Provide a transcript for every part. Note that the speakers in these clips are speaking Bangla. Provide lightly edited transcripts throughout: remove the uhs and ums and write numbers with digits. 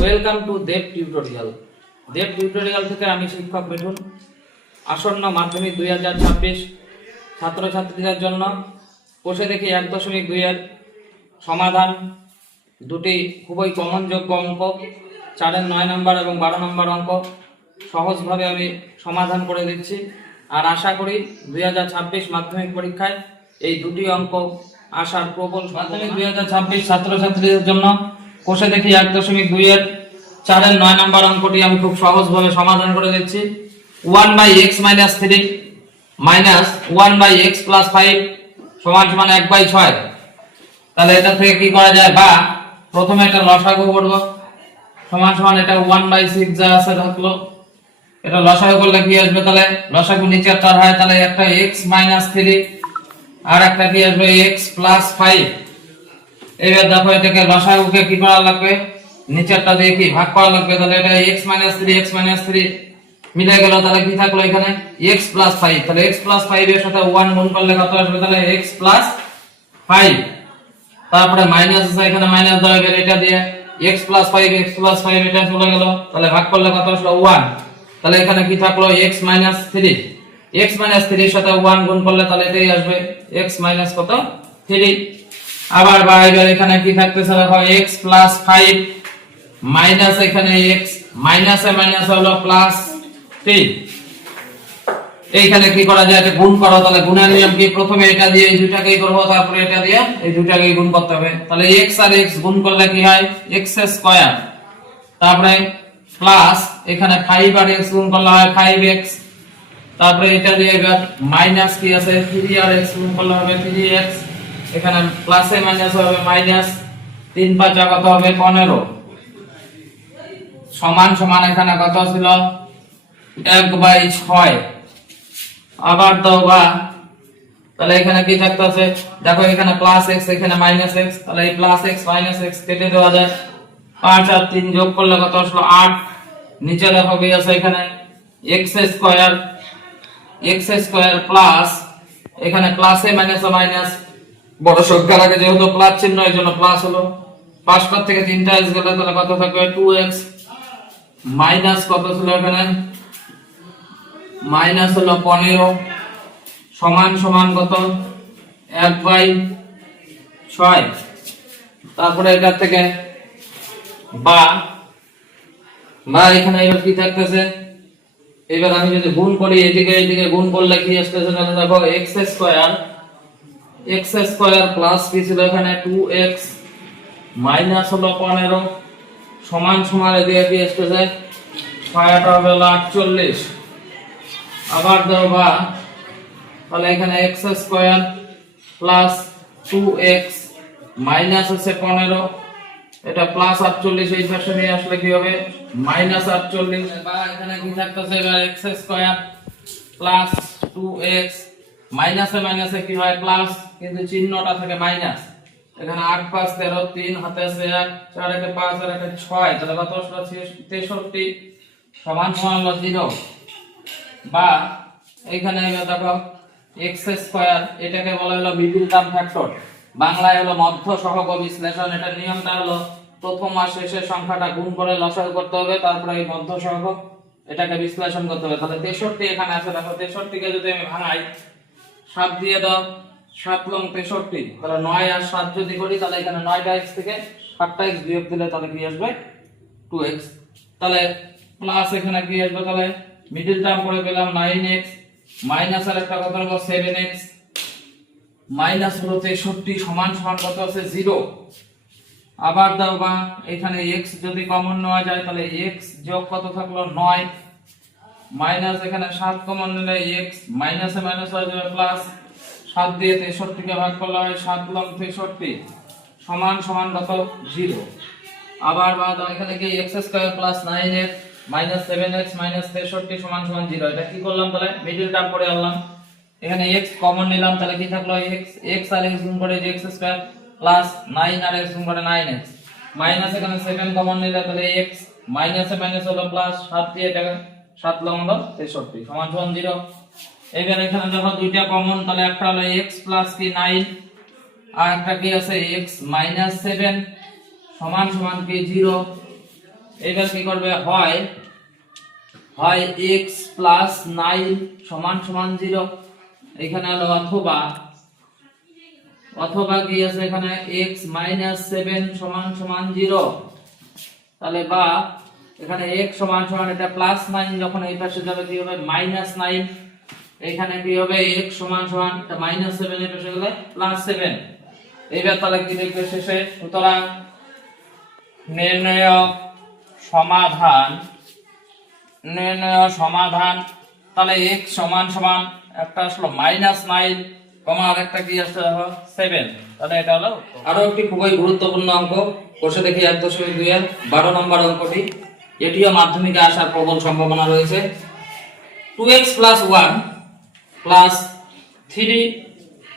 Welcome to Dev tutorial. Dev tutorial থেকে আমি শিক্ষক মিঠুন। আসন্ন মাধ্যমিক 2026 ছাত্রছাত্রীদের জন্য বসে দেখি 1.2 এর সমাধান দুটি খুবই কমনযোগ্য অঙ্ক, 4-এর 9 নম্বর এবং 12 নম্বর অঙ্ক সহজভাবে আমি সমাধান করে দিচ্ছি। আর আশা করি 2026 মাধ্যমিক পরীক্ষায় এই দুটি অঙ্ক আসার প্রবল। মাধ্যমিক 2026 ছাত্রছাত্রীদের জন্য কোষে দেখি 1.2 এর 4-এর 9 নম্বর অঙ্কটি আমি খুব সহজভাবে সমাধান করে দিচ্ছি। 1/x - 3 মাইনাস 1/x + 5 সমান 1/6। তাহলে এটা থেকে কি করা যায়, বা প্রথমে একটা লসাগু করব, সমান এটা 1/6 যা আছে থাকলো, এটা লসাগু করলে কি আসবে, তাহলে লসাগু নিচে তার হয়, তাহলে একটা x - 3 আর একটা কি আসবে x + 5। এবার দেখো এটাকে লসাগুকে কি করা লাগবে, নিচেরটা দিয়ে কি ভাগ করা লাগবে, তাহলে এটা x - 3 x - 3 মিলে গেল, তাহলে কি থাকলো এখানে x + 5। তাহলে x + 5 এর সাথে 1 গুণ করলে কত আসবে, তাহলে x + 5। তারপরে মাইনাস আছে, এখানে মাইনাস দেওয়া গেল, এটা দিয়ে x + 5 এটা চলে গেল, তাহলে ভাগ করলে কত আসলো 1। তাহলে এখানে কি থাকলো x - 3, x - 3 এর সাথে 1 গুণ করলে তাহলে এটাই আসবে x - কত 3। আবার বাইরে এখানে কি থাকতেছে, দেখো x + 5 মাইনাস এখানে x মাইনাসে মাইনাস হলো +3। এইখানে কি করা যায়, এটা গুণ করো, তাহলে গুণের নিয়ম কি, প্রথমে এটা দিয়ে এই দুটাকেই করব, তারপরে এটা দিয়ে এই দুটাকেই গুণ করতে হবে। তাহলে x আর x গুণ করলে কি হয় x², তারপরে প্লাস এখানে 5 আর x গুণ করলে হয় 5x, তারপরে এটা দিয়ে এবার মাইনাস কি আছে 3 আর x গুণ করলে হবে 3x, এখানে প্লাসে মাইনাস হবে মাইনাস, 3 × 5 কত হবে 15 সমান এখানে কত ছিল 1/6। আবার দাও বা, তাহলে এখানে কি থাকতেছে, দেখো এখানে +x এখানে -x, তাহলে এই +x - x কেটে দেওয়া যায়, 5 আর 3 যোগ করলে কত আসলো 8। নিচে দেখো কি আছে এখানে x² প্লাস এখানে প্লাসে মাইনাসে মাইনাস, বড় সংখ্যার আগে যেহেতু প্লাস চিহ্ন এই জন্য প্লাস হলো, 5 থেকে 3টা x গেলে তাহলে কত থাকবে 2x মাইনাস কত ছিল এখানে মাইনাস হলো 15 সমান কত 1/6। তারপরে এটা থেকে বা এখানে এবার কি থাকতেছে, এবার আমি যদি গুণ করি এদিকে গুণ করলে কি আসতেছে, তাহলে দেখো x² প্লাস কি ছিল এখানে 2x মাইনাস হলো 15 সমান এদিকে কি আসতেছে 6টা হবে 48। আবার দাও বা, তাহলে এখানে x² প্লাস 2x মাইনাস আছে 15, এটা প্লাস 48 এই পাশে নিয়ে আসলে কি হবে -48। বা এখানে কি থাকতেছে এবার x² প্লাস 2x মাইনাসে মাইনাসে কি হয় প্লাস, কিন্তু চিহ্নটা থাকে মাইনাস, এখানে 8 × 5 = 13, 3 হাতে আছে 1, 4 × 5 আর 1 = 6, তাহলে কত আসলো 63 সমান হলো 0। বা এখানে দেখো x² এটাকে বলা হলো মিডল টার্ম ফ্যাক্টর, বাংলায় হলো মধ্য সহগ বিশ্লেষণ। এটার নিয়মটা হলো প্রথম আর শেষের সংখ্যাটা গুণ করে লসাগু করতে হবে, তারপরে এই মধ্য সহগ এটাকে বিশ্লেষণ করতে হবে। তাহলে 63 এখানে আছে, দেখো 63 কে যদি আমি ভাঙাই 7 দিয়ে দাও, 7 লং 63, তাহলে 9 আর 7 যদি করি তাহলে এখানে 9টা x থেকে 7টা x বিয়োগ দিলে তাহলে কি আসবে 2x। তাহলে প্লাস এখানে কি আসবে, তাহলে মিডল টার্ম করে পেলাম 9x মাইনাস আর একটা কত হলো 7x মাইনাস হলো 63 সমান কত আছে 0। আবার দাও বা, এখানে x যদি কমন নেওয়া যায় তাহলে x যোগ কত থাকলো 9 মাইনাস এখানে 7 কমন নিলে x মাইনাসে মাইনাস হয়ে যাবে প্লাস, 7 দিয়ে 63 কে ভাগ করলে হয় 7 লং 63 সমান কত 0। আবার বা দাও, এখানে কি x² plus 9x minus 7x minus 63 সমান 0। এটা কি করলাম, তাহলে মিডল টার্ম করে আনলাম, এখানে x কমন নিলাম, তাহলে কি থাকলো x আর x গুণ করে x² প্লাস 9 আর x গুণ করে 9x মাইনাস এখানে 7 কমন নিলে তাহলে x মাইনাসে মাইনাস হলো প্লাস, 7 দিয়ে এটা 7 লং হলো 63 সমান 0। এবার এখানে যখন দুইটা কমন, তাহলে একটা হলো x প্লাস কি 9 আর একটা কি আছে x - 7 সমান কি 0। এবার কি করবে, হয় হয় x প্লাস 9 সমান সমান 0, এখানে হলো অথবা অথবা কি আছে এখানে x মাইনাস 7 সমান সমান 0, তাহলে বা এখানে x সমান সমান এটা প্লাস 9 যখন এই পাশে যাবে কি হবে মাইনাস 9, এখানে কি হবে x সমান সমান এটা মাইনাস 7 এর পাশে গেলে প্লাস 7। এইবার তাহলে কি লিখবে শেষে, সুতরাং নির্ণয় সমাধান তাহলে x সমান সমান একটা আসলো মাইনাস 9 কমা আর একটা কি আসছে দেখো 7, তাহলে এটা হলো। আরো একটি খুবই গুরুত্বপূর্ণ অঙ্ক কোষে দেখি 1.2 এর 12 নম্বর অঙ্কটি, এটিও মাধ্যমিকে আসার প্রবল সম্ভাবনা রয়েছে। 2x + 1 + 3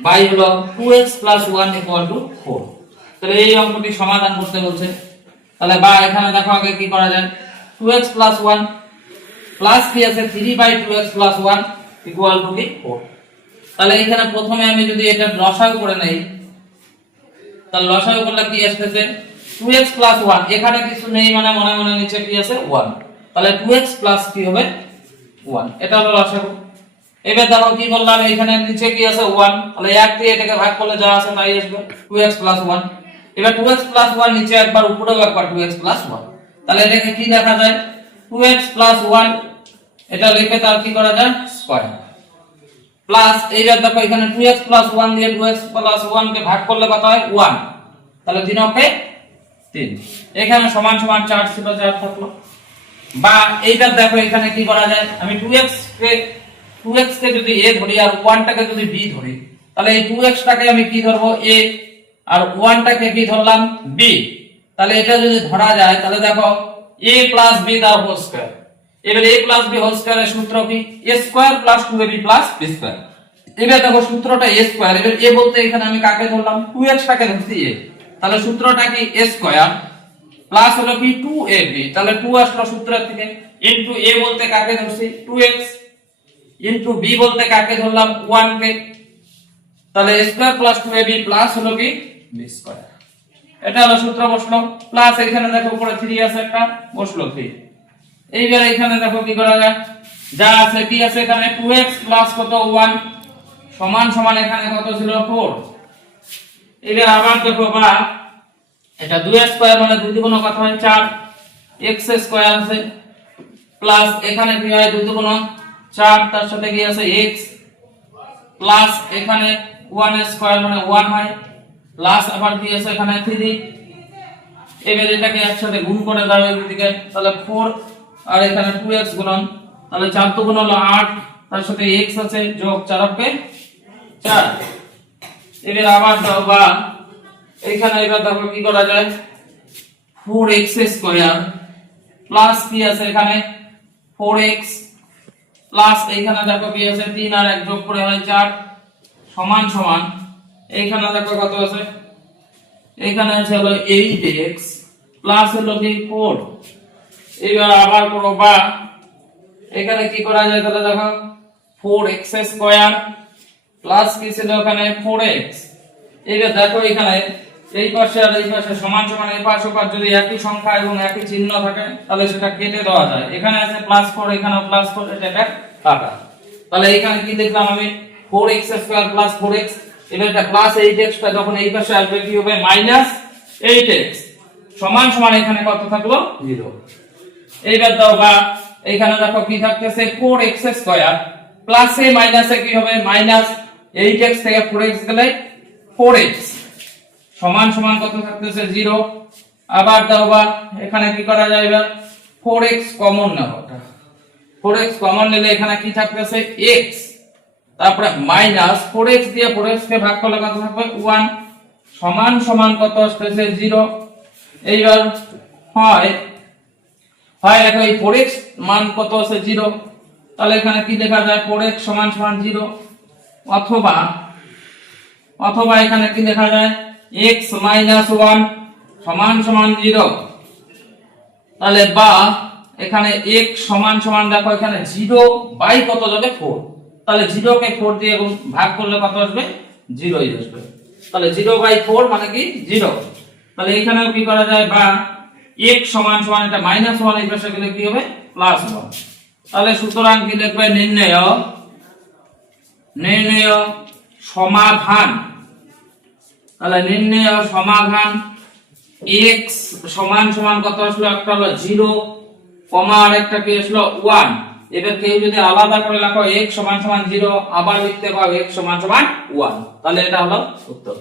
বাই হলো 2x + 1 = 4, তাহলে এই অঙ্কটি সমাধান করতে বলছে। তাহলে বা এখানে দেখো আগে কি করা যায়, 2x + 1 প্লাস কি আছে 3/2x + 1 = কি 4। তাহলে এখানে প্রথমে আমি যদি এটা লসাগু করে নেই, তাহলে লসাগু করলে কি আসছে 2x + 1, এখানে কিছু নেই মানে মনে মনে নিচে কি আছে 1, তাহলে 2x প্লাস কি হবে 1, এটা হলো লসাগু। এবার দেখো কি বললাম এখানে নিচে কি আছে 1, তাহলে 1 দিয়ে এটাকে ভাগ করলে যা আছে তাই আসবে 2x + 1। এবার 2x + 1 নিচে একবার উপরেও একবার 2x + 1, তাহলে এটাকে কি দেখা যায় 2x + 1, এটা লিখে তার কি করা যায় স্কয়ার প্লাস এইবার দেখো এখানে 2x + 1 দিয়ে 2x + 1 কে ভাগ করলে কত হয় 1, তাহলে 3 কে 3, এখানে সমান সমান 4 ছিল 4 থাকলো। বা এইবার দেখো এখানে কি করা যায়, আমি 2x কে যদি a ধরি আর 1 টাকে যদি b ধরি, তাহলে এই 2x টাকে আমি কি ধরবো a আর 1 টাকে কি ধরলাম b, তাহলে এটা যদি ধরা যায় তাহলে দেখো a + b the whole square. এবারে a + b হোল স্কয়ারের সূত্র কি a² + 2ab + b²। এবার দেখো সূত্রটা a², এবার a বলতে এখানে আমি কাকে ধরলাম 2x টাকে ধরছি a, তাহলে সূত্রটা কি a² প্লাস হলো কি 2ab, তাহলে 2 আসলো সূত্র থেকে, ইনটু a বলতে কাকে ধরছি 2x, ইনটু b বলতে কাকে ধরলাম 1 কে, তাহলে a² + 2ab প্লাস হলো কি b², এটা হলো সূত্র বসলো। প্লাস এখানে দেখো উপরে 3 আছে একটা বসলো 3। এইবার এখানে দেখো কি করা যায়, যা আছে কি আছে এখানে 2x প্লাস কত 1 সমান সমান এখানে কত ছিল 4। এবার আবার দেখো বা এটা 2x² মানে 2 দুগুণ কত হয় 4, x² আছে প্লাস এখানে কি হয় 2 দুগুণ 4, তার সাথে কি আছে x প্লাস এখানে 1² মানে 1 হয় প্লাস আবার কি আছে এখানে 3। এবার এটাকে একসাথে গুণ করে দাও এদিকে, তাহলে 4 আর এখানে 2x গুণন, তাহলে 4 দুগুণ হলো 8, তার সাথে x আছে যোগ 4 কে 4। এবার আবার দাও বা এখানে এবার দেখো কি করা যায় 4x² প্লাস কি আছে এখানে 4x প্লাস এইখানে দেখো কি আছে 3 আর 1 যোগ করে হয় 4 সমান সমান এইখানে দেখো কত আছে, এখানে আছে হলো 8x প্লাস হলো কি 4। এবার আবার করো বা এখানে কি করা যায়, তাহলে দেখো 4x² প্লাস কি ছিল এখানে 4x। এবার দেখো এখানে এই পাশে আর এই পাশে সমান সমান, এই পাশ ও পাশ যদি একই সংখ্যা এবং একই চিহ্ন থাকে তাহলে সেটা কেটে দেওয়া যায়, এখানে আছে +4 এখানেও +4, এটা কাটা। তাহলে এখানে কি লিখলাম আমি 4x² + 4x, এবার এটা +8x টা যখন এই পাশে আসবে কি হবে -8x সমান সমান এখানে কত থাকলো 0। এইবার দাও বা এখানে দেখো কি থাকতেছে 4x² প্লাসে মাইনাসে কি হবে -8x থেকে 4x গেলে 4x সমান সমান কত থাকতেছে 0। আবার দাও বা এখানে কি করা যায়, এবার 4x কমন নাও, 4x কমন নিলে এখানে কি থাকতেছে x, তারপরে -4x দিয়ে 4x কে ভাগ করলে কত থাকবে 1 সমান সমান কত আসছে 0। এইবার হয় দেখো এই 4x মান কত আছে 0, তাহলে এখানে কি লেখা যায় 4x সমান সমান 0, অথবা এখানে কি লেখা যায় x - 1 সমান সমান 0। তাহলে বা এখানে x সমান সমান দেখো এখানে 0 বাই কত যাবে 4, তাহলে 0 কে 4 দিয়ে ভাগ করলে কত আসবে 0ই আসবে, তাহলে 0/4 মানে কি 0। তাহলে এখানেও কি করা যায় বা x সমান সমান এটা -1 এই পাশে গেলে কি হবে +1। তাহলে সুতরাং কি লিখবে নির্ণয় সমাধান। তাহলে নির্ণয় সমাধান x সমান সমান কত আসলো, একটা হলো 0 কমা আর একটা কি আসলো 1। এবার কেউ যদি আলাদা করে লেখো x সমান সমান 0 আবার লিখতে পারো x সমান সমান 1, তাহলে এটা হলো উত্তর।